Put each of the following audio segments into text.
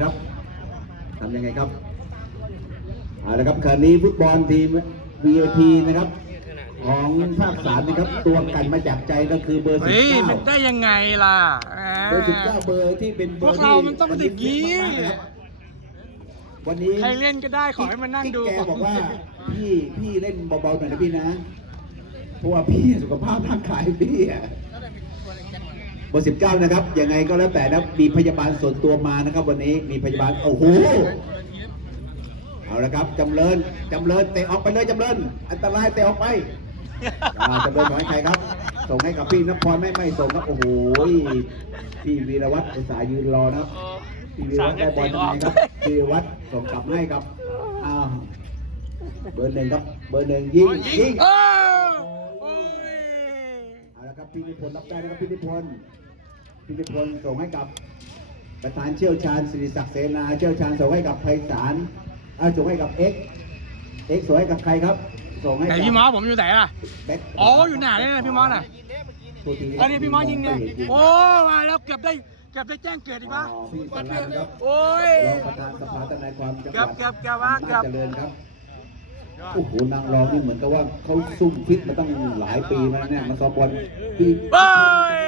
นะครับทำยังไงครับเอาละครับคราวนี้ฟุตบอลทีม VIP นะครับ ของภาคสามนะครับตัวกันมาจากใจก็คือเบอร์สิบเฮ้ยเก้ามันได้ยังไงล่ะแหมเบอร์สิบเก้าเบอร์ที่เป็นเบอร์พวกเรามันต้องที่อย่างนี้วันนี้ ใครเล่นก็ได้ขอให้มันนั่งดูแกบอกว่าพี่พี่เล่นเบาๆหน่อยนะพี่นะเพราะว่าพี่สุขภาพร่างกายพี่อะเบอร์สิบเก้านะครับยังไงก็แล้วแต่นะมีพยาบาลส่วนตัวมานะครับ วันนี้มีพยาบาลโอ้โหเอาละครับจำเริญจำเริญเตะออกไปเลยจำเริญอันตรายเตะออกไปอ่าจำเริญส่งให้ใครครับ ส่งให้กับพี่นพรไม่ไม่ส่งครับโอ้โหพี่วีรวัตรอุตสาห์ยืนรอนะครับพี่วีรวัตรได้บอลยังไงครับพี่วีรวัตรส่งกลับให้ครับอ้าวเบอร์หนึ่งครับ เบอร์หนึ่งยิงยิง นิพนธ์รับได้นะครับพี่นิพนธ์พี่นิพนธ์ส่งให้กับประธานเชี่ยวชาญสิริศักดิ์เสนาเชี่ยวชาญส่งให้กับไพศาลอ่าส่งให้กับเอ็กเอ็กส่งให้กับใครครับ ส่งให้ไหนกับพี่หมอผมอยู่ไหนล่ะแบ็คอ๋ออยู่ไหนเนี่ยนะพี่หมอน่ะโทษทีอันนี้พี่หมอยิงเนี่ยไม่ห็จริโอ้มาแล้วเกือบได้เกือบได้แจ้งเกิดอีกอ๋วะอพี่สลันครับโอ้ยรองประธานสภาทนายความจังหเกืวัอบดเกือบเกือบว่าเกือบอำนาจเจริญครับ โอ้โหนางรองนี่เหมือนกับว่าเขาซุ่มฟิตมาตั้งหลายปีมาแล้วเนี่ยมาซ้อมบอลพี่โอ้ย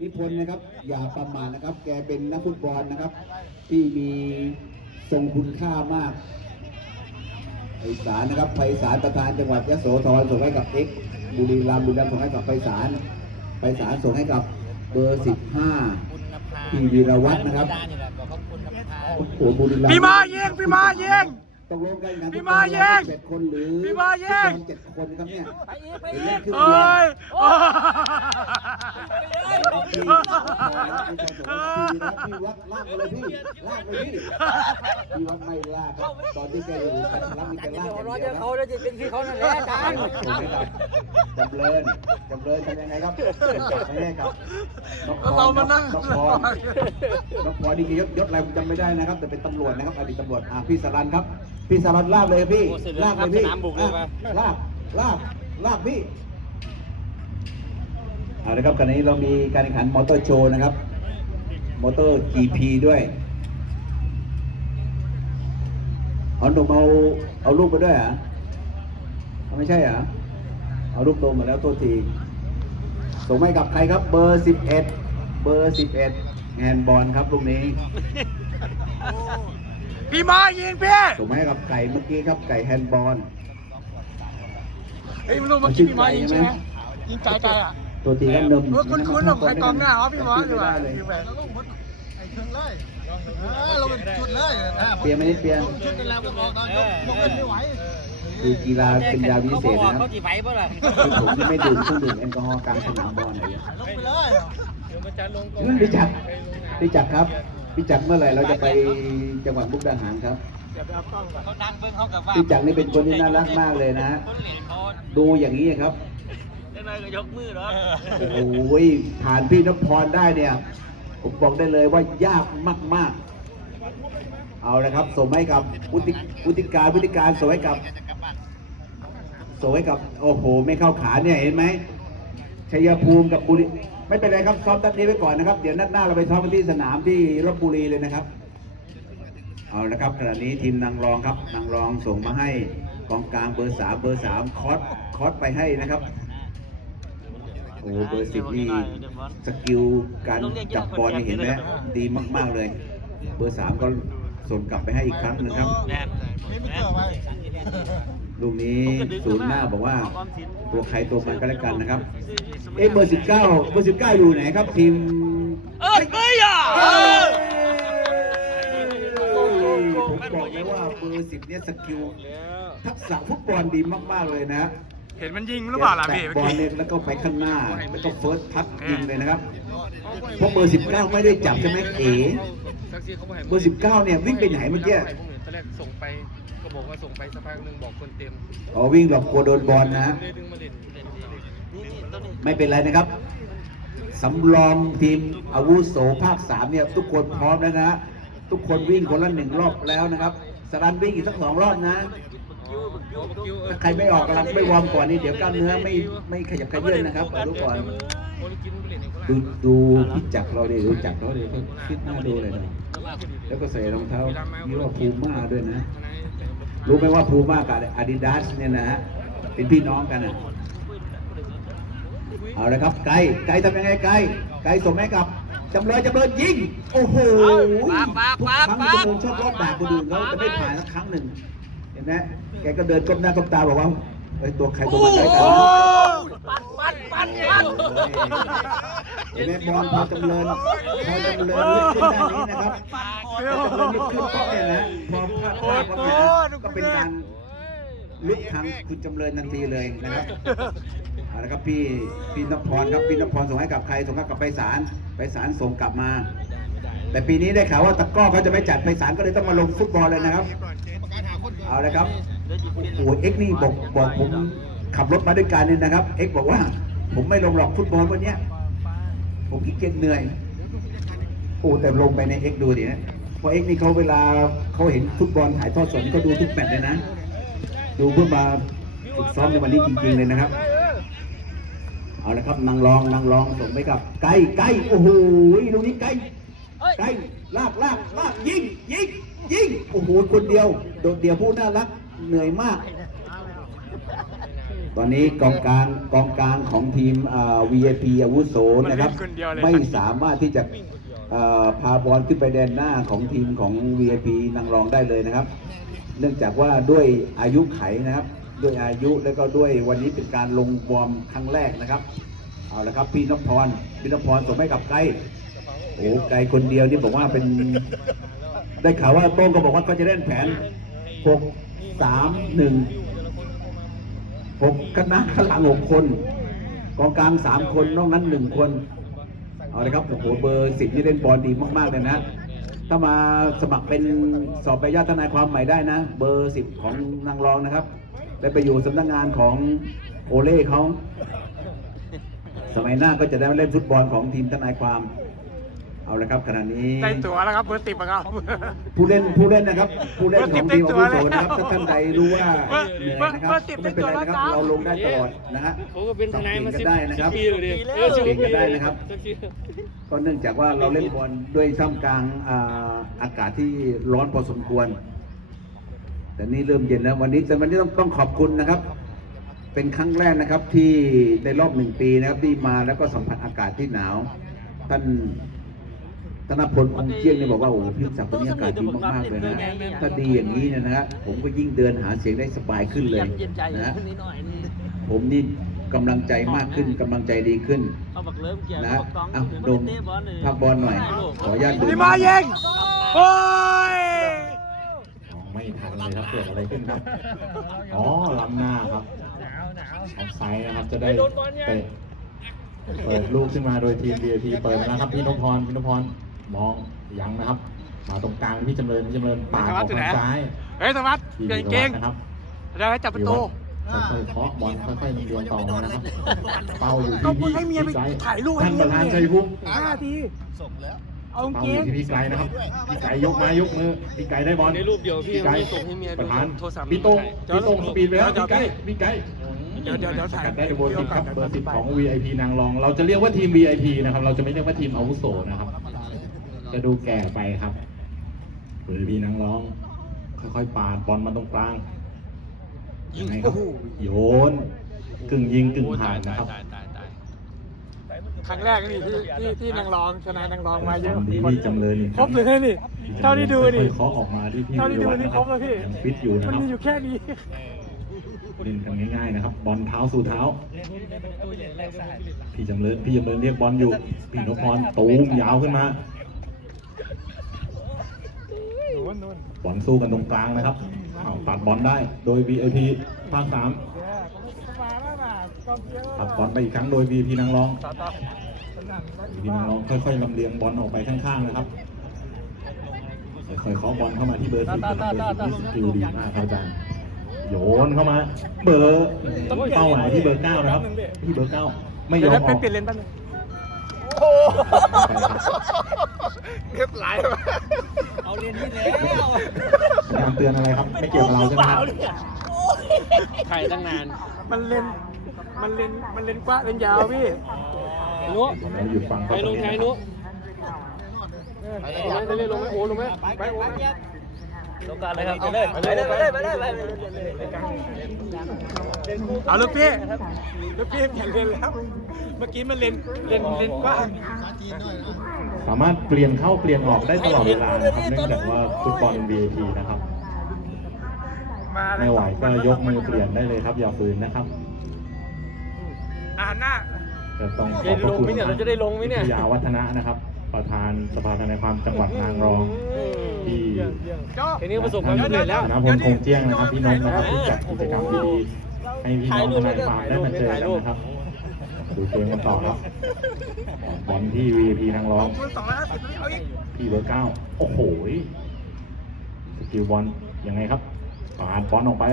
นิพนธ์นะครับ อย่าประมาทนะครับ แกเป็นนักฟุตบอลนะครับ ที่มีทรงคุณค่ามากไพศาลนะครับไพศาลประธานจังหวัดยโสธรส่งให้กับเอ็กซ์บุรีรัมย์บุรีรัมย์ส่งให้กับไพศาลไพศาลส่งให้กับเบอร์สิบห้าพี่วีรวัฒน์นะครับโอ้โหบุรีรัมย์พี่หมอยิงพี่หมอยิง ต้องลงกันนะพี่มาเย็นเจ็ดคนหรือพี่มาเย็นฟุตบอลเจ็ดคนครับเนี่ยเห็นเล่นครึ่งโอ้เดียวยโอ้ยพี่วัดลากมาเลยพี่ลากไปพี่พี่วัดไม่ลากครับตอนที่แกอยู่กันรับมีแกลากอย่างรอเดีเจยวอนะเขาแล้วจะเป็นที่เขานั่นแหละอาจารย์จำเริญจำเริญทำยังไงครับไม่ได้ครับนกพเรามานั่งนกพรนกพรนี่ยศยศอะไรผมจำไม่ได้นะครับ แต่เป็นตำรวจนะครับอดีตตำรวจอ่าพี่สรันครับ พี่สรันลากเลยพี่ลากเลยพี่อะลากลากลากพี่ เอาละครับขณะนี้เรามีการแข่งขันมอเตอร์โชว์นะครับ มอเตอร์ GP ด้วยเอาหนุ่มเอาเอาลูกไปด้วยเหรอเอาไม่ใช่เหรอเอาลูกโตมาแล้วโทษทีส่งให้กับใครครับเบอร์ 11 เบอร์ 11แฮนด์บอลครับลูกนี้ พี่หมอยิงพี่ส่งให้กับไก่เมื่อกี้ครับไก่แฮนด์บอลเฮ้ยไม่รู้เมื่อกี้พี่หมอยิงใช่ไหมยิงไกลๆอะตัวตีก็นมเออคุ้นๆของใครกองหน้าอ๋อพี่หมอดีกว่าเลยยิงไปเราเป็นจุดเลยเปียไม่ได้เปียจุดกันแล้วก็บอกตอนยกยกเล่นไม่ไหวคือกีฬาเป็นยาวิเศษนะครับเขาจีไฟป่ะล่ะคือผมที่ไม่ดื่มเครื่องดื่มแอลกอฮอล์กลางสนามบอลอะไรอย่างเงี้ยลงไปเลยนั่นพี่จักรพี่จักรครับ พี่จักรเมื่อไหร่เราจะไปจังหวัดมุกดาหารครับเขาดังเบิ้งเขากับว่าพี่จักรนี่เป็นคนที่น่ารักมากเลยนะฮะคนเหรียญเขาดูอย่างนี้ครับได้เลยก็ยกมือเนาะโอ้โหผ่านพี่นพรได้เนี่ย ผมบอกได้เลยว่ายากมาก ๆ เอาละครับส่งให้กับวุฒิวุฒิการวุฒิการส่งให้กับส่งให้กับโอ้โห ไม่เข้าขาเนี่ยเห็นไหมชัยภูมิกับบุรี ไม่เป็นไรครับซ้อมตัดนี้ไว้ก่อนนะครับ เดี๋ยวนัดหน้าเราไปซ้อมกันที่สนามที่ลบบุรีเลยนะครับ เอาละครับขณะนี้ทีมนางรองครับนางรองส่งมาให้กองกลางเบอร์สามเบอร์สามคอสคอสไปให้นะครับโอ้เบอร์สิบนี่สกิลการจับบอลนี่เห็นไหมดีมาก ๆเลย เบอร์สามก็ส่งกลับไปให้อีกครั้งหนึงครับแมนแมน ลูกนี้ศูนย์หน้าบอกว่าตัวใครตัวมันก็แล้วกันนะครับ เอ๊ะเบอร์สิบเก้าเบอร์สิบเก้าอยู่ไหนครับทีมเอ้ยเอ้ยอะผมบอกเลยว่าเบอร์สิบเนี่ยสกิลทักษะฟุตบอลดีมาก ๆ เลยนะเห็นมันยิงหรือเปล่าล่ะพี่แตเมื่อบอลกี้เนี่ยแล้วก็ไปข้างหน้า แล้วก็เฟิร์สทัชยิงเลยนะครับ เพราะเบอร์สิบเก้าไม่ได้จับใช่ไหมเอ๋แท็กซี่เขาบอกให้เบอร์19เนี่ยวิ่งไปไหนเมื่อกี้ ให้ผมเห็นตอนแรกส่งไปก็บอกว่าส่งไปสักพักหนึงบอกคนเต็มอ๋อวิ่งหลบกลัวโดนบอลนะฮะเลยดึงมาเล่นเล่นเล่นเล่นนี่นี่ตัวนี้ไม่เป็นไรนะครับสำรองทีมอาวุโสภาคสามเนี่ยทุกคนพร้อมแล้วนะฮะทุกคนวิ่งคนละหนึ่งรอบแล้วนะครับสรันวิ่งอีกสักสองรอบนะ ถ้าใครไม่ออกกำลังไม่วอร์มก่อนนี่เดี๋ยวกล้ามเนื้อไม่ไม่ขยับขยื่นนะครับเอาดูก่อนโอลิกินไปเล่นในโคราชดูดูพิจักรเราดิดูจักรเราดิก็คิดหน้าดูเลยนะแล้วก็ใส่รองเท้ายี่ห้อพูม่าด้วยนะ รู้ไหมว่าพูม่ากับอาดิดาสเนี่ยนะฮะเป็นพี่น้องกันอะเอาละครับ ไกลไกลทำยังไงไกลไกลส่งให้กับจำเลยจำเลยยิงโอ้โหปากปากทุกปากครั้งที่จำเลยชอบรอบด่าคนอื่นเขาจะไม่ผ่านสักครั้งหนึ่งเห็นไหมแกก็เดินก้มหน้าก้มตาบอกว่าเฮ้ยตัวใครตัวมันใกล้กันปันปันปันปัน เห็นไหมบอลพอจำเริญพอจำเริญลุกขึ้นด้านนี้นะครับพอจำเริญลุกขึ้นปั๊บเนี่ยนะพอพลาดพลาดปั๊บเนี่ยนะก็เป็นการลุกทางคุณจำเริญทันทีเลยนะครับเอาละครับพี่พี่นพพรครับพี่นพพรส่งให้กับใครส่งให้กับไปสารไปสารส่งกลับมา แต่ปีนี้ได้ข่าวว่าตะกร้อเขาจะไม่จัดไปสารก็เลยต้องมาลงฟุตบอลเลยนะครับ เอาละครับโอ้โหเอ็กซ์นี่บอกบอกผมขับรถมาด้วยกันเนี่ยนะครับ เอ็กซ์บอกว่า ผมไม่ลงหรอกฟุตบอลวันเนี้ย ผมขี้เกียจเหนื่อยโอ้แต่ลงไปในเอ็กดูดินะเพราะเอ็กนี่เขาเวลาเขาเห็นฟุตบอลถ่ายทอดสดเขาดูทุกแมตช์เลยนะ ดูเพื่อมาฝึกซ้อมในวันนี้จริงๆเลยนะครับ เอาละครับนางรองนางรองส่งไปกับไก่ไก่โอ้โหลูกนี้ไก่ไก่ลากลากลากยิงยิงยิงโอ้โหคนเดียวโดดเดียวผู้น่ารักเหนื่อยมาก ตอนนี้กองกลางกองกลางของทีมอ่า VIP อาวุโสนะครับมันเล่นคนเดียวเลยไม่สามารถที่จะเอ่อพาบอลขึ้นไปแดนหน้าของทีมของ VIP นางรองได้เลยนะครับ เนื่องจากว่าด้วยอายุไขนะครับ ด้วยอายุแล้วก็ด้วยวันนี้เป็นการลงวอร์มครั้งแรกนะครับเอาละครับพี่นพพรพี่นพพรส่งให้กับไกลโอ้ไกลคนเดียวนี่บอกว่าเป็น ได้ข่าวว่าโต้งก็บอกว่าเขาจะเล่นแผนหกสาม หกคณะข้างหลังหกคนกองกลางสามคนนอกนั้นหนึ่งคน เอาเลยครับโอ้โหเบอร์สิบนี่เล่นบอลดีมากๆเลยนะ ถ้ามาสมัครเป็นสอบใบญาติทนายความใหม่ได้นะ เบอร์สิบของนางรองนะครับ ได้ไปอยู่สำนักงานของโอเล่เขาสมัยหน้าก็จะได้เล่นฟุตบอลของทีมทนายความ เอาละครับขณะนี้ได้ตั๋วแล้วครับเบอร์สิบอะครับ ผู้เล่นผู้เล่นนะครับ ผู้เล่นของทีมอาวุโสเบอร์สิบนะครับถ้าท่านใดรู้ว่าเหนื่อยนะครับเบอร์สิบก็ไม่เป็นไรนะครับเบอร์สิบเราลงได้ตลอดนะฮะเขาก็เป็นทนายมาปรับสิเปลี่ยนกันได้นะครับปีเลยดิเออเปลี่ยนกันได้นะครับก็เนื่องจากว่าเราเล่นบอลด้วยท่ามกลางอ่าอากาศที่ร้อนพอสมควร แต่นี่เริ่มเย็นแล้ววันนี้แต่วันนี้ต้องต้องขอบคุณนะครับ เป็นครั้งแรกนะครับที่ในรอบหนึ่งปีนะครับที่มาแล้วก็สัมผัสอากาศที่หนาว ท่าน ธนพลคงเจียงเนี่ยบอกว่าโอ้โหพี่ศักดิ์ตรงนี้อากาศดีมากๆเลยนะถ้าดีอย่างนี้เนี่ยนะฮะผมก็ยิ่งเดินหาเสียงได้สบายขึ้นเลยนะ ผมนี่กำลังใจมากขึ้นกำลังใจดีขึ้นนะอะดมพักบอลหน่อย ขออนุญาตดูมายิงโอ้ยไม่ทันเลยครับเกิดอะไรขึ้นครับ อ๋อล้ำหน้าครับออฟไซด์นะครับจะได้เตะเปิดลูกขึ้นมาโดยทีม VIP เปิดมาครับพี่นพพรพี่นพพร มองยังนะครับ มาตรงกลางพี่จำเริญพี่จำเริญปาดออกทางซ้ายเฮ้ยธวัฒน์พี่เปลี่ยนวิเกวังฒน์นะครับแล้วให้จับประตูค่อยๆเคาะบอลค่อยๆลำเลียงต่อมานะครับเป้าอยู่ก็ที่พี่ให้เมียไปพี่ไกด์ถ่ายรูปให้ท่านเมีปยระธานชัยภูมิห้านาทีเอากางเป้าเกองยู่ที่พี่ไกด์นะครับพี่ไกด์ยกไม้ยกมือพี่ไกด์ได้บอลในรูปเดียวพี่พี่ไกด์ส่งให้เมียดูประธานโทรศัพท์พี่โต้งเดี๋ยวพี่โต้งสปีดไปแล้วเดี๋ยวพี่ไกด์พี่ไกด์เดี๋ยวเดี๋ยวเดี๋ยวสถ่ายกัดได้ในเบอร์สิบครับเบอร์สิบของ VIP นางรอง เราจะเรียกว่าทีม VIP นะครับ เราจะไม่เรียกว่าทีมอาวุโสนะครับ จะดูแก่ไปครับ VIP นางรอง ค่อยๆปาดบอลมาตรงกลางยังไงครับ โยน กึ่งยิงกึ่งผ่านนะครับตายตายตายครั้งแรกนี่ที่ที่ที่นางรองชนะนางรองมาเยอะตอนนี้พี่จำเลยนี่ครบเลยนี่เท่าที่ดูนี่ค่อยๆเคาะออกมาที่พี่เท่าที่ดูวิวัฒนี่ครบแล้วพี่ยังฟิตอยู่นะมันครับมีอยู่แค่นี้ เล่นกันง่ายๆนะครับ บอลเท้าสู่เท้า พี่จำเริญพี่จำเริญเรียกบอลอยู่ พี่นพพรตูมยาวขึ้นมา บอลสู้กันตรงกลางนะครับเอาตัดบอลได้โดย VIP ภาคสามตัดบอลไปอีกครั้งโดย VIP นางรอง VIP นางรองค่อยๆลำเลียงบอลออกไปข้างๆนะครับค่อยๆเคาะบอลเข้ามาที่เบอร์สิบเบอร์สิบนี่สกิลดีมากครับอาจารย์โยนเข้ามา เบอร์เป้าหมายที่เบอร์เก้านะครับ ที่เบอร์เก้าไม่ยเดี๋ยอวมนะอเป็อนก เปลี่ยนเลนส์แป๊บนึงเก็บหลายว่ะเอาเรียนนี่แล้วพยายามเตือนอะไรครับ ไม่เกี่ยวกับเราใช่ไหมครับถ่ายตั้งนาน มันเลนส์มันเลนส์มันเลนส์กว้างเลนส์ยาวพี่นุแล้วหยุดฟังไปลงไงนุไปเลยลงไหมโอ้ลงไหมไปโอ้ ลงกันเลยครับไปเลยไปเลยไปเลยไปเลยไปเลยเอาลูกพี่ลูกพี่เปลี่ยนเลนแล้ว เมื่อกี้มันเลนเลนเลนกว้างสามารถเปลี่ยนเข้าเปลี่ยนออกได้ตลอดเวลานะครับเนื่องจากว่าฟุตบอล VIP นะครับมาเลยไม่ไหวก็ยกมือเปลี่ยนได้เลยครับ อย่าฝืนนะครับอ่านหน้าจะต้องขจะอบพลระงคุณไหมเนี่ยเราจะได้ลงไหมเนี่ยวิทยาวัฒนะนะครับ ประธานสภาทนายความจังหวัดนางรอง ที่ทีนี้ประสบความสำเร็จแล้วธนพลคงเจียงนะครับพี่นนท์นะครับที่จัดกิจกรรมดีๆให้พี่น้องทนายความได้มาเจอกันนะครับดูเกมกันต่อครับบอลที่ VIP นางรองสองร้อยห้าสิบเอาอีกพี่เบอร์เก้าโอ้โหยสกิลบอลยังไงครับปาดบอลออกไป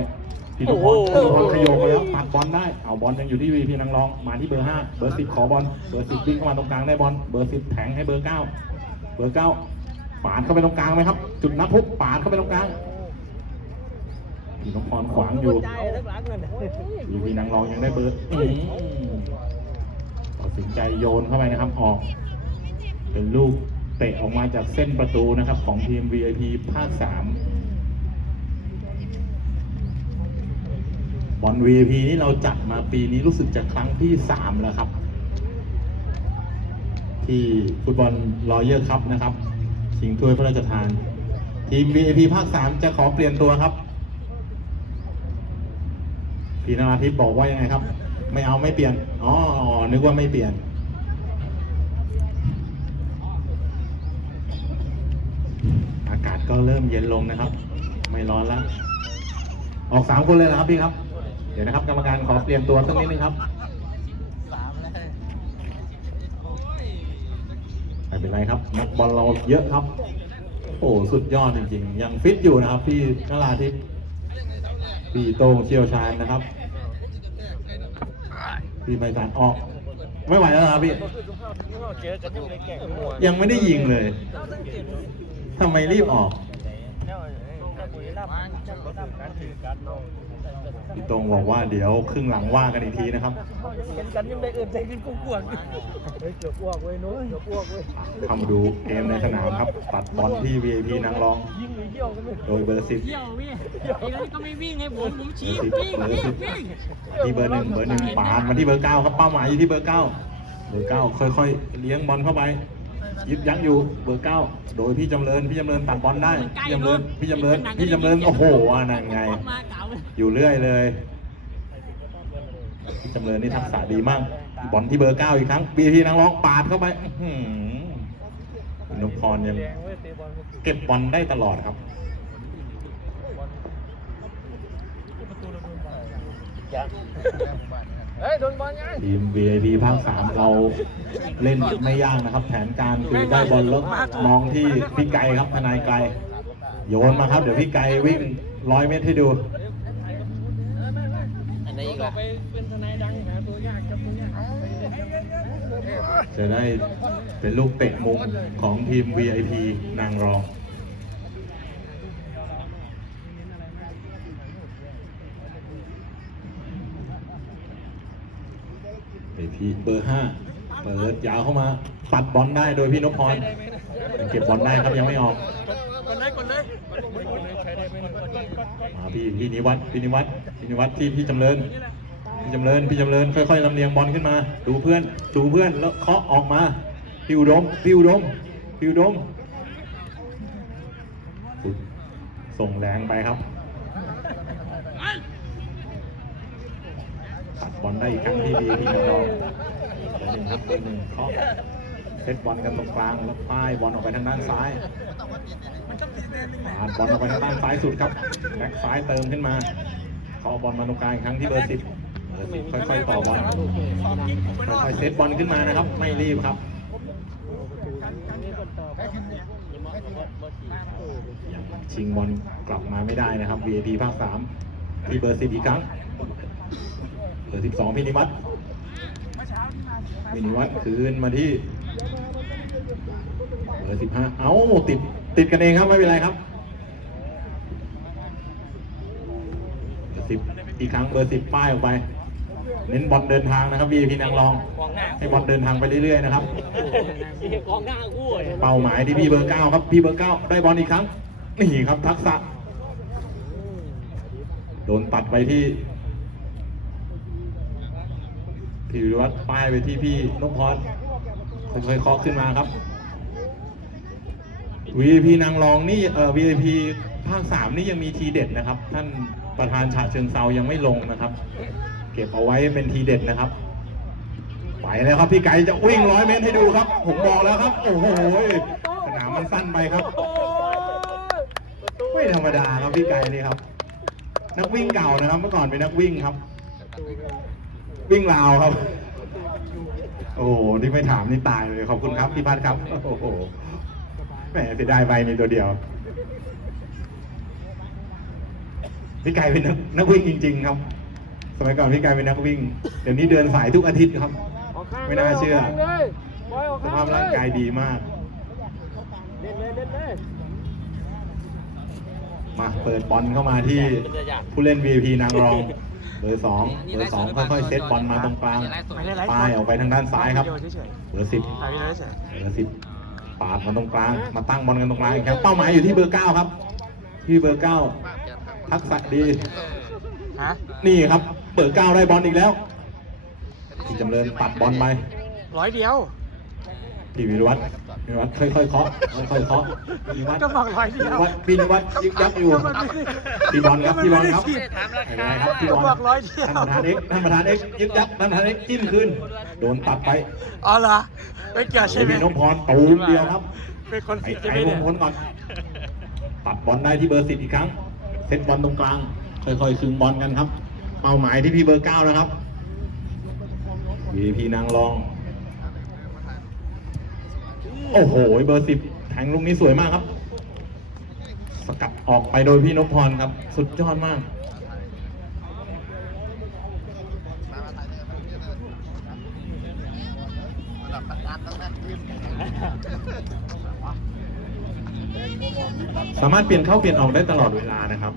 พี่นพพรพี่นพพรขยโยกไปแล้วปัดบอลได้ เอาบอลยังอยู่ที่วีพีนางรอง มาที่เบอร์ห้าเบอร์สิบขอบอล เบอร์สิบวิ่งเข้ามาตรงกลางได้บอล เบอร์สิบแทงให้เบอร์เก้าเบอร์เก้า ปาดเข้าไปตรงกลางไหมครับ จุดนับพุกปาดเข้าไปตรงกลางพี่นพพรขวางอยู่วีพีนางรองยังได้เบอร์อื้อหือตัดสินใจโยนเข้าไปนะครับออก เป็นลูกเตะออกมาจากเส้นประตูนะครับ ของทีม VIP ภาค3บอล VIP นี่เราจัดมาปีนี้รู้สึกจะครั้งที่3แล้วครับ ที่ฟุตบอลรอเยอร์คัพนะครับ ชิงถ้วยพระราชทาน ทีม VIP ภาค 3 จะขอเปลี่ยนตัวครับพี่นาทิพย์บอกว่ายังไงครับ ไม่เอาไม่เปลี่ยนอ๋อนึกว่าไม่เปลี่ยนอากาศก็เริ่มเย็นลงนะครับ ไม่ร้อนแล้ว ออกสามคนเลยนะครับพี่ครับ เดี๋ยวนะครับ กรรมการขอเปลี่ยนตัวสักนิดนึงครับไม่ เป็นไรครับนักบอลเราเยอะครับ โอ้สุดยอดจริงๆ ยังฟิตอยู่นะครับ พี่นราทิพย์พี่โต้งเชี่ยวชาญนะครับพี่ไพศาลออก ไม่ไหวแล้วครับพี่ ยังไม่ได้ยิงเลยทำไมรีบออก พี่ตรงบอกว่าเดี๋ยวครึ่งหลังว่ากันอีกทีนะครับเห็นกันยังได้เอื่นใจขึ้นกูกวงเฮ้ยเกือบอ้วกเว้ยนุ้ยเกือบอ้วกเว้ยเข้ามาดูเกมในสนามครับตัดบอลที่ VIP นางรอง ยิงหรือเยี่ยวกันเลยโดยเบอร์สิบเที่ยวพี่ไอ้นั่นก็ไม่วิ่งให้ผมผมเบชี้อร์สิบวิ่งเบอวิ่ร์งสิบวิ่งที่เบอร์หนึ่งเบอร์หนึ่งปาดมาที่เบอร์เก้าครับเป้าหมายอยู่ที่เบอร์เก้าเบอร์เก้าค่อยๆ เลี้ยงบอลเข้าไป ยึดยั้งอยู่เบอร์เก้าโดยพี่จำเริญพี่จำเริญตัดบอลได้พี่จำเริญพี่จำเริญพี่จำเริญโอ้โหอะนั่นไงออกมาเก่าเลยอยู่เรื่อยเลยพี่จำเริญนี่ทักษะดีมาก บอลที่เบอร์เก้าอีกครั้งบีทีนังร้องปาดเข้าไปอื้อหือนพพรยังเก็บบอลได้ตลอดครับ เฮ้ยโดนบอลไงทีม VIP ภาคสามเราเล่นไม่ยากนะครับ แผนการคือได้บอลแล้วมองที่พี่ไกรครับทนายไกรโยนมาครับ เดี๋ยวพี่ไกรวิ่งร้อยเมตรให้ดูอันนี้อีกต่อละไปเป็นทนายดังหาตัวยากจับตัวยากจะได้เป็นลูกเตะมุมของทีม VIP นางรอง ไอพี่เบอร์ห้าเปิดยาวเข้ามาปัดบอลได้โดยพี่นพพรเก็บบอลได้ครับยังไม่ออกกดเลยกดเลยมาพี่พี่นิวัฒน์พี่นิวัฒน์พี่นิวัฒน์ที่พี่จำเริญพี่จำเริญพี่จำเริญค่อยๆลำเลียงบอลขึ้นมา ดูเพื่อนดูเพื่อนแล้วเคาะออกมาพี่อุดมพี่อุดมพี่อุดมอุ๊ยส่งแรงไปครับตัด บอลได้อีกครั้งที่ดีพี่น้องเบอร์หนึ่งครับเบอร์หนึ่งเคาะเซตบอลกันตรงกลางแล้วป้ายบอลออกไปทางด้านซ้ายปาดบอลออกไปทางด้านซ้ายสุดครับแบ็คซ้ายเติมขึ้นมาเคาะบอลมาตรงกลางครั้งที่เบอร์สิบเบอร์สิบค่อยๆต่อบอลค่อยๆเซตบอลขึ้นมานะครับ ไม่รีบครับยังชิงบอลกลับมาไม่ได้นะครับ VIP ภาคสามที่เบอร์สิบอีกครั้ง เบอร์สิบสองพินิวัตรพินิวัตรคืนมาที่เบอร์สิบห้าเอ้าติดติดกันเองครับไม่เป็นไรครับเบอร์สิบอีกครั้งเบอร์สิบป้ายออกไป เน้นบอลเดินทางนะครับ VIP นางรอง ให้บอลเดินทางไปเรื่อยๆนะครับกองหน้ากู้เลยเป้าหมายที่พี่เบอร์เก้าครับพี่เบอร์เก้าได้บอลอีกครั้งนี่ครับทักษะโดนตัดไปที่ พี่วิรวัฒน์ป้ายไปที่พี่นพพรค่อยๆเคาะขึ้นมาครับ VIP นางรองนี่เอ่อ VIP ภาคสามนี่ยังมีทีเด็ดนะครับ ท่านประธานฉะเชิงเซายังไม่ลงนะครับ เก็บเอาไว้เป็นทีเด็ดนะครับ ไปแล้วครับพี่ไก่จะวิ่งร้อยเมตรให้ดูครับ ผมบอกแล้วครับ โอ้โหสนามมันสั้นไปครับ ไม่ธรรมดาครับพี่ไก่นี่ครับ นักวิ่งเก่านะครับ เมื่อก่อนเป็นนักวิ่งครับ วิ่งราวครับ โอ้โหที่ไม่ถามนี่ตายเลยขอบคุณครับพี่พัดครับ โอ้โหแหมเสียดายใบมีตัวเดียวพี่ไก่เป็นนักนักวิ่งจริง ๆ ครับ สมัยก่อนพี่ไก่เป็นนักวิ่งเดี๋ยวนี้เดินสายทุกอาทิตย์ครับ ไม่น่าเชื่อสภาพร่างกายดีมากมาเปิดบอลเข้ามาที่ผู้เล่น VIP นางรอง เบอร์สองเบอร์สองค่อยๆเซตบอลมาตรงกลางไม่ได้ไลฟ์ปลายออกไปทางด้านซ้ายครับ วิดีโอเฉยเบอร์สิบๆถ่ายวิดีโอเฉยเบอร์สิบปาดมาตรงกลาง มาตั้งบอลกันตรงกลางอีกครับ เป้าหมายอยู่ที่เบอร์เก้าครับ ที่เบอร์เก้าทักษะดี ๆฮะนี่ครับ เบอร์เก้าได้บอลอีกแล้วที่จำเริญปัดบอลไปร้อยเดียว พี่วิรวัฒน์วิรวัฒน์ค่อยๆเคาะค่อยๆเคาะพี่วิรวัฒน์ก็บอกร้อยเดียวพี่วิรวัฒน์ยึกยักอยู่ก็มันไม่ได้พี่บอลครับพี่บอลครับก็มันไม่ได้ผิดไม่เป็นไรครับพี่บอลบอกร้อยเดียวท่านประธานเอ็กซ์ท่านประธานเอ็กซ์ยึกยักท่านประธานเอ็กซ์จิ้มคืนโดนตัดไปอ๋อเหรอไม่เกี่ยวใช่ไหมพี่นพพรตูมเดียวครับเป็นคนไอ้ผิดใช่ไหมไอ้วเนี่งยพ้นก่อนตัดบอลได้ที่เบอร์สิบอีกครั้งเซตบอลตรงกลาง ค่อยๆคืนบอลกันครับ เป้าหมายที่พี่เบอร์เก้านะครับ VP นางรอง โอ้โห เบอร์สิบแทงลูกนี้สวยมากครับ สกัดออกไปโดยพี่นพพรครับ สุดยอดมาก สามารถเปลี่ยนเข้าเปลี่ยนออกได้ตลอดเวลานะครับ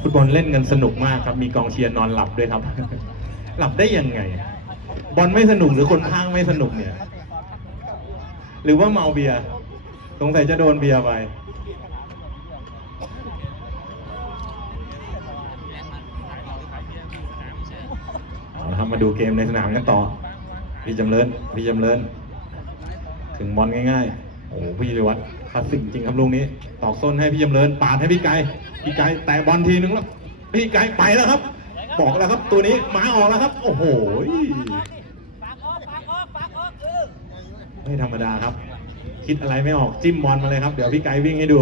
ฟุตบอลเล่นกันสนุกมากครับ มีกองเชียร์นอนหลับด้วยครับ หลับได้ยังไง บอลไม่สนุกหรือคนข้างไม่สนุกเนี่ย หรือว่าเมาเบียร์สงสัยจะโดนเบียร์ไปเอาละครับมาดูเกมในสนามกันต่อ พี่จำเริญพี่จำเริญถึงบอลง่ายๆ โอ้โหพี่วิวัฒน์คลาสสิกจริงครับลูกนี้ ตอกส้นให้พี่จำเริญปาดให้พี่ไก่พี่ไก่แต่บอลทีนึงแล้วพี่ไก่ไปแล้วครับ บอกแล้วครับตัวนี้หมาออกแล้วครับ โอ้โหไม่ธรรมดาครับ คิดอะไรไม่ออกจิ้มบอลมาเลยครับ เดี๋ยวพี่ไก่วิ่งให้ดู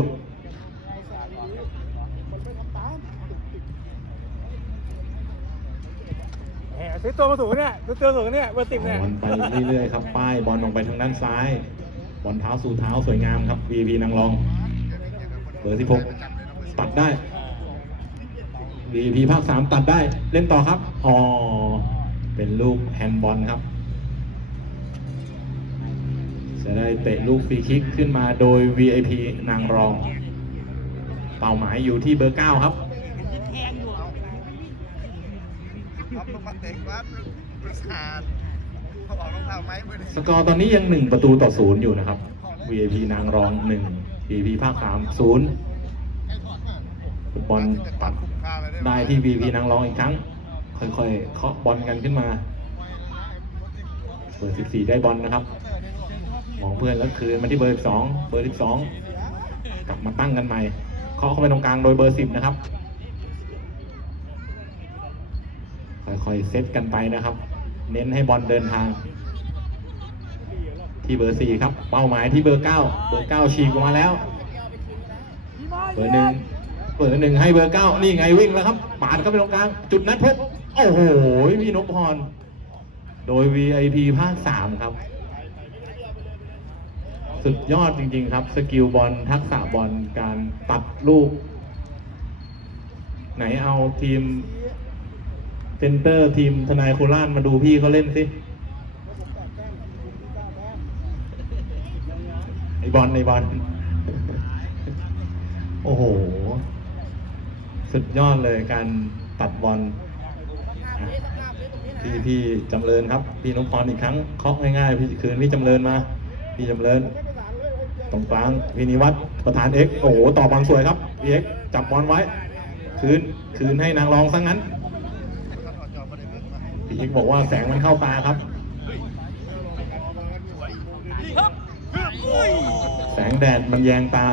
แหมซื้อตัวมาสูงเนี่ยซื้อตัวสูงเนี่ยเบอร์สิบเนี่ยบอลไปเรื่อยๆครับ ป้ายบอลลงไปทางด้านซ้าย บอลเท้าสู่เท้าสวยงามครับ VP นางรอง เบอร์16ตัดได้ VP ภาค3ตัดได้เล่นต่อครับอ๋อเป็นลูกแฮนด์บอลครับ จะได้เตะลูกฟรีคิกขึ้นมาโดย VIP นางรอง เป้าหมายอยู่ที่เบอร์9ครับครับลงมาเตะวัดประสาทเขาออกรองเท้าไหมมือนี้สกอร์ตอนนี้ยังหนึ่งประตูต่อศูนย์อยู่นะครับ VIP นางรองหนึ่ง VIP ภาคสามศูนย์ ฟุตบอลตัดได้ที่ VIP นางรองอีกครั้ง ค่อยๆเคาะบอลกันขึ้นมา เบอร์ 14 ได้บอลนะครับ มองเพื่อนแล้วคืนมาที่เบอร์ 12 เบอร์ 12 กลับมาตั้งกันใหม่ เคาะเข้าไปตรงกลางโดยเบอร์ 10 นะครับ ค่อยๆเซตกันไปนะครับ เน้นให้บอลเดินทาง ที่เบอร์สี่ครับ เป้าหมายที่เบอร์เก้าเบอร์เก้าฉีกออกมาแล้ว เบอร์หนึ่ง เบอร์หนึ่งให้เบอร์เก้านี่ไงวิ่งแล้วครับปาดเข้าไปตรงกลาง จุดนัดพบ โอ้โห พี่นพพร โดย VIP ภาคสามครับ สุดยอดจริง ๆ ครับ สกิลบอลทักษะบอลการตัดลูก ไหนเอาทีมเซนเตอร์ทีมทนายโคราชมาดูพี่เขาเล่นสิไอบอลไอบอลโอ้โห สุดยอดเลยการตัดบอลพี่พี่จำเริญครับพี่นพพรอีกครั้งเคาะง่ายๆพี่คืนพี่จำเริญมา พี่จำเริญตรงกลางวินิวัฒน์ประธานเอ็กโอ้โหต่อบอลสวยครับพีเอ็กจับบอลไว้ คืนคืนให้นางรองซะงั้นพี่เอ็กบอกว่าแสงมันเข้าตาครับ แสงแดดมันแยงตา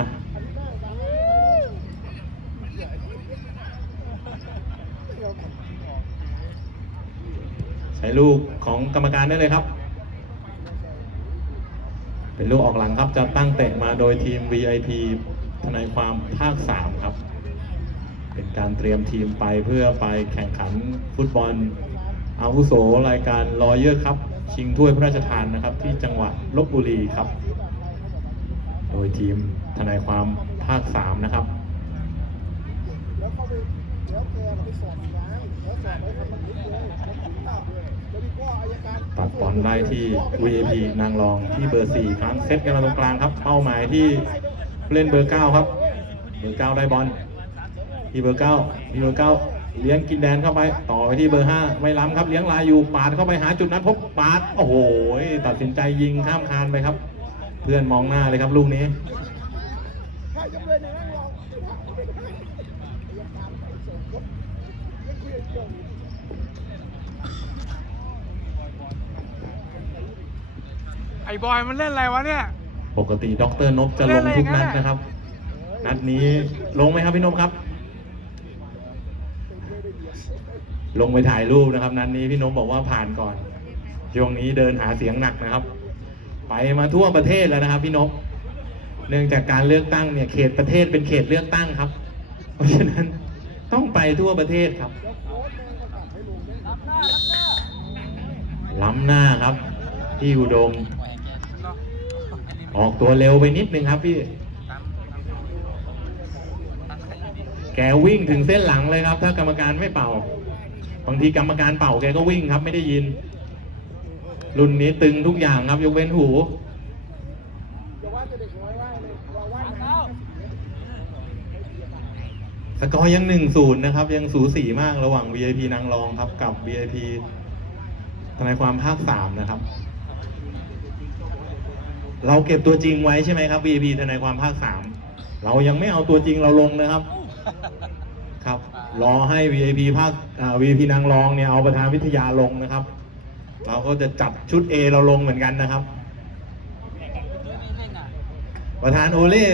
ใช้ ลูกของกรรมการได้เลยครับ เป็นลูกออกหลังครับ จะตั้งเตะมาโดยทีม VIP ทนายความภาค 3 ครับ เป็นการเตรียมทีมไปเพื่อไปแข่งขันฟุตบอลอาวุโสรายการรอเยอร์ครับ ชิงถ้วยพระราชทานนะครับ ที่จังหวัดลบบุรีครับ โดยทีมทนายความภาค 3 นะครับ ตัดบอลได้ที่ VIP นางรองที่เบอร์4ครั้งเซตกันมาตรงกลางครับ เป้าหมายที่เล่นเบอร์ 9 ครับ เบอร์ 9 ได้บอลที่เบอร์ 9 ที่เบอร์ 9 เลี้ยงกินแดนเข้าไป ต่อไปที่เบอร์ 5 ไม่ล้ำครับเลี้ยงลายอยู่ปาดเข้าไปหาจุดนัดพบปาด โอ้โห ตัดสินใจยิงข้ามคานไปครับ เพื่อนมองหน้าเลยครับลูกนี้ ไอ้บอยมันเล่นอะไรวะเนี่ย ปกติดรนพจะลงทุกนัดนะครับ นัดนี้ลงไหมครับพี่นพครับ ลงไปถ่ายรูปนะครับ นัดนี้พี่นพบอกว่าผ่านก่อน ช่วงนี้เดินหาเสียงหนักนะครับ ไปมาทั่วประเทศแล้วนะครับ พี่นพเนื่องจากการเลือกตั้งเนี่ยเขตประเทศเป็นเขตเลือกตั้งครับ เพราะฉะนั้นต้องไปทั่วประเทศครับล้ำหน้าครับพี่อุดม ออกตัวเร็วไปนิดนึงครับพี่ แกวิ่งถึงเส้นหลังเลยครับ ถ้ากรรมการไม่เป่า บางทีกรรมการเป่าแกก็วิ่งครับ ไม่ได้ยิน รุ่นนี้ตึงทุกอย่างครับ ยกเว้นหูสกอร์ยังหนึ่งศูนย์นะครับ ยังสูสีมากระหว่าง VIP นางรองครับ กับ VIP ทนายความภาคสามนะครับ เราเก็บตัวจริงไว้ใช่ไหมครับ VIP ทนายความภาคสามเรายังไม่เอาตัวจริงเราลงนะครับ ครับ รอให้ VIP ภาคอ่า VIP นางรองเนี่ยเอาประธานวิทยาลงนะครับ เราก็จะจัดชุด A เราลงเหมือนกันนะครับ ประธานโอเล่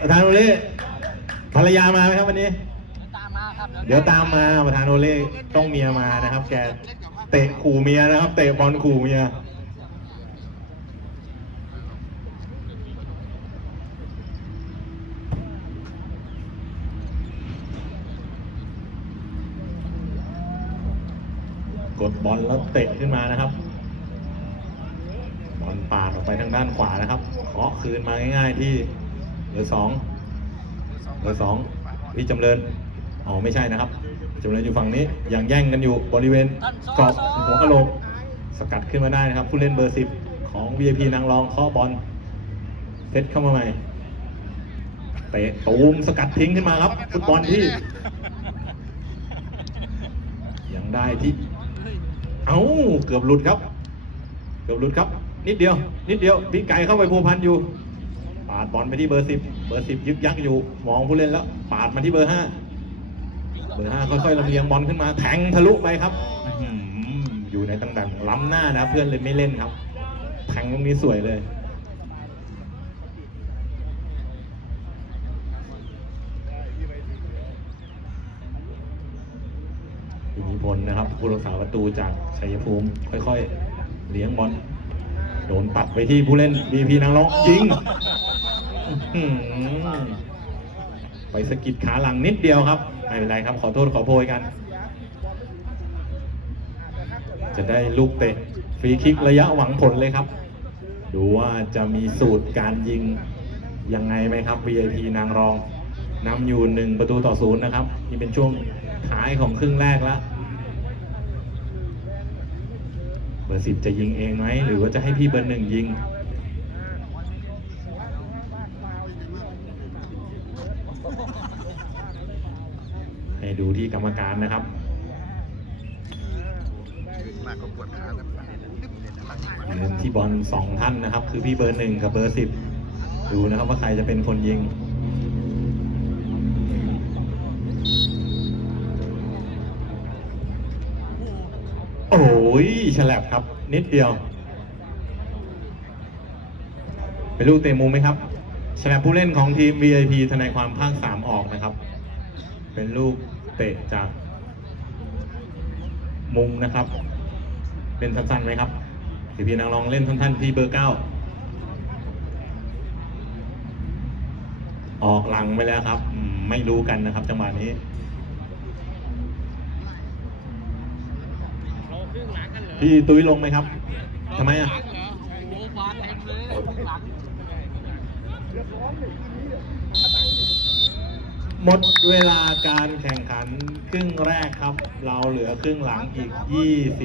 ประธานโอเล่ภรรยามาไหมครับวันนี้ตามมาครับเดี๋ยวตามมาประธานโอเล่ต้องเมียมานะครับ แกเตะขู่เมียนะครับ เตะบอลขู่เมีย กดบ อลแล้วเตะขึ้นมานะครับ บอลปาดออกไปทางด้านขวานะครับเคาะคืนมาง่ายๆที่เบอร์สองเบอร์สองพี่จำเริญอ๋อไม่ใช่นะครับจำเริญอยู่ฝั่งนี้ยังแย่งกันอยู่บริเวณกรอบหัวกะโหลกสกัดขึ้นมาได้นะครับ ผู้เล่นเบอร์สิบของ VIP นางรองเคาะบอลเซตเข้ามาใหม่เตะตูมสกัดทิ้งขึ้นมาครับ ฟุตบอลที่ ยังได้ที่ เอ้าเกือบหลุดครับ เกือบหลุดครับ นิดเดียว นิดเดียวพี่ไก่เข้าไปพัวพันอยู่ ปาดบอลไปที่เบอร์สิบเบอร์สิบยึกยักอยู่ มองผู้เล่นแล้ว ปาดมาที่เบอร์ห้าเบอร์ห้าค่อยๆลำเลียงบอลขึ้นมา แทงทะลุไปครับอยู่ในตำแหน่งล้ำหน้านะ เพื่อนเลยไม่เล่นครับ แทงตรงนี้สวยเลย คุณนิ พนธ์นะครับ ผู้รักษาประตูจากชัยภูมิค่อยๆ เลี้ยงบอลโดนปัดไปที่ผู้เล่น BP นางร้องยิงไปสะกิดขาหลังนิดเดียวครับไม่เป็นไรครับ ขอโทษขอโพยกัน จะได้ลูกเตะฟรีคิกระยะหวังผลเลยครับ ดูว่าจะมีสูตรการยิงยังไงไหมครับ VIP นางรองนำอยู่หนึ่งประตูต่อศูนย์นะครับ นี่เป็นช่วงท้ายของครึ่งแรกแล้ว เบอร์สิบจะยิงเองไหมหรือว่าจะให้พี่เบอร์หนึ่งยิง ให้ดูที่กรรมการนะครับมากก็ปวดขาแต่หลังเริ่มที่บอลสองท่านนะครับ คือพี่เบอร์หนึ่งกับเบอร์สิบดูนะครับว่าใครจะเป็นคนยิง อ้ยฉลับครับ นิดเดียวเป็นลูกเตะมุมไหมครับฉลับผู้เล่นของทีม VIP ทนายความภาคสามออกนะครับ เป็นลูกเตะจากมุมนะครับ เล่นสั้นๆไหมครับพี่พีนางลองเล่นสั้นๆที่เบอร์เก้าออกหลังไปแล้วครับ ไม่รู้กันนะครับ จังหวะนี้ เราครึ่งหลังกันเหรอ พี่ตุ้ยลงไหมครับทำไมอะหมเลยครึ่งหลังหมดเวลาการแข่งขันครึ่งแรกครับ เราเหลือครึ่งหลังอีก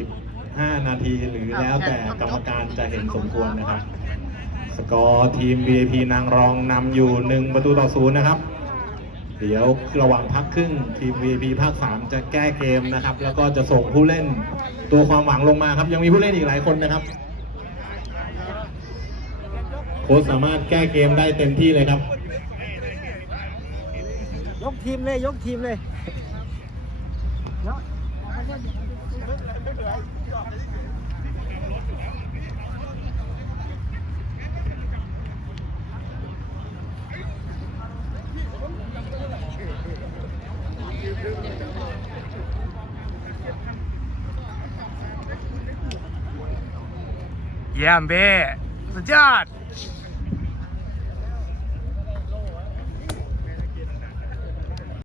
25 นาทีหรือแล้วแต่กรรมการจะเห็นสมควรนะครับ สกอร์ทีม VIP นางรองนำอยู่ 1 ประตูต่อศูนย์นะครับ เดี๋ยวระหว่างพักครึ่งทีม VIP ภาค 3 จะแก้เกมนะครับ แล้วก็จะส่งผู้เล่นตัวความหวังลงมาครับ ยังมีผู้เล่นอีกหลายคนนะครับ โค้ชสามารถแก้เกมได้เต็มที่เลยครับ ยกทีมเลย ยกทีมเลย เนาะ